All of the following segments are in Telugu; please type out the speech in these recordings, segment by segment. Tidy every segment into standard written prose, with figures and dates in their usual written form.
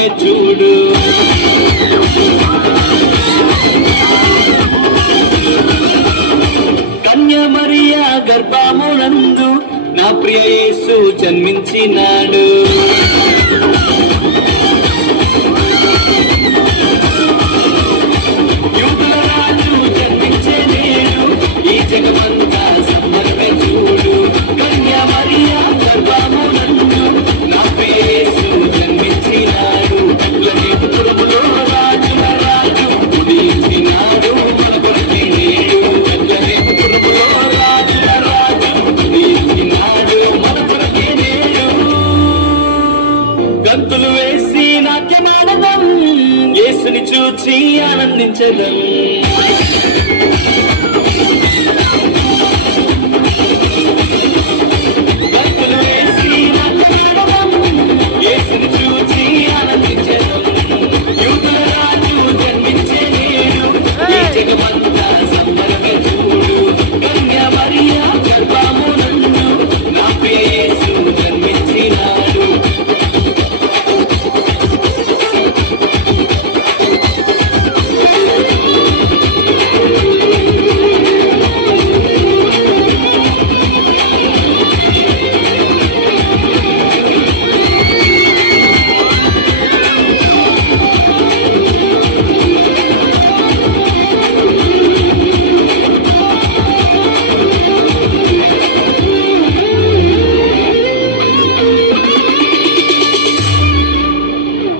సంబరమే చూడు. కన్య మరియా గర్భమునందు నా ప్రియ యేసు జన్మించినాడు. యూదుల రాజు జన్మించే నేడు ఈ జగమంతా సంబరమే చూడు. కన్య మరియా గర్భమునందు నా ప్రియ యేసు జన్మించినాడు. బెత్లెహేములో రాజుల రాజు ఉదయించినాడు మన కొరకే నేడు. బెత్లెహేములో రాజుల రాజు ఉదయించినాడు మన కొరకే నేడు. గంతులు వేసి నాట్యమాడదాం, యేసుని చూచి ఆనందించదాం. గంతులు వేసి నాట్యమాడదాం, యేసుని చూచి ఆనందించదాం. యూదుల రాజు జన్మించే నేడు ఈ జగమంతా సంబరమే చూడు. కన్య మరియా గర్భమునందు నా ప్రియ యేసు జన్మించినాడు.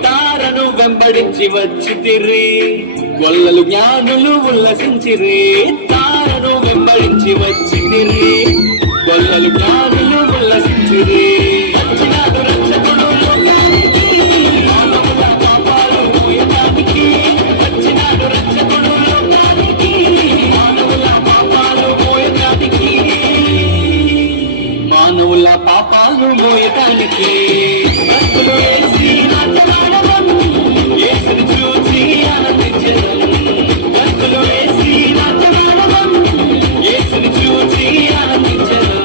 తారను వెంబడించి వచ్చితిరి, గొల్లలు జ్ఞానులు ఉల్లసించిరి. తారను వెంబడించి వచ్చితిరి, గొల్లలు జ్ఞానులు ఉల్లసించిరి. వచ్చినాడు రక్షకుడు లోకానికి, మానవుల పాపాలు మోయడానికి. వచ్చినాడు రక్షకుడు లోకానికి, మానవుల పాపాలు మోయడానికి. మానవుల పాపాలు మోయటానికి. భక్తులు వేసి నాట్యమాడదాం, యేసుని చూచి ఆనందించదాం. భక్తులు వేసి నాట్యమాడదాం, యేసుని చూచి ఆనందించదాం.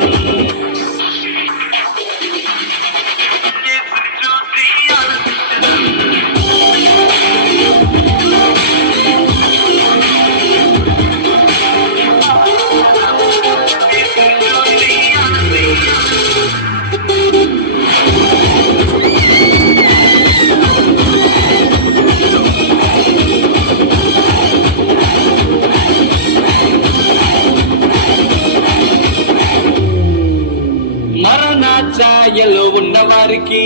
మరణ ఛాయలో ఉన్న వారికి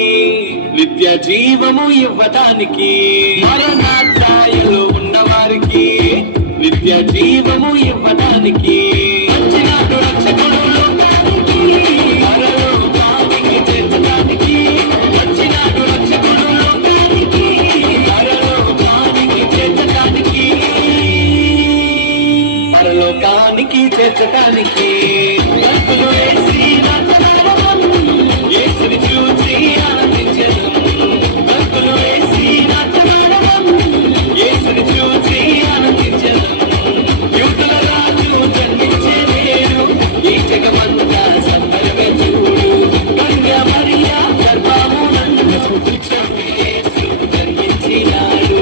నిత్య జీవము ఇవ్వటానికి. మరణ ఛాయలో ఉన్న వారికి నిత్య జీవము ఇవ్వటానికి. వచ్చినాడు రక్షకుడు లోకానికి, పరలోకానికి చేర్చడానికి. వచ్చినాడు రక్షకుడు లోకానికి, పరలోకానికి చేర్చడానికి. పరలోకానికి చేర్చడానికి. భక్తులు వేసి నాట్యమాడదాం, యేసుని చూచి ఆనందించదాం. భక్తులు వేసి నాట్యమాడదాం, యేసుని చూచి ఆనందించదాం. యూదుల రాజు జన్మించే నేడు ఈ జగమంతా సంబరమే చూడు. కన్య మరియా గర్భమునందు యేసు జన్మించినాడు.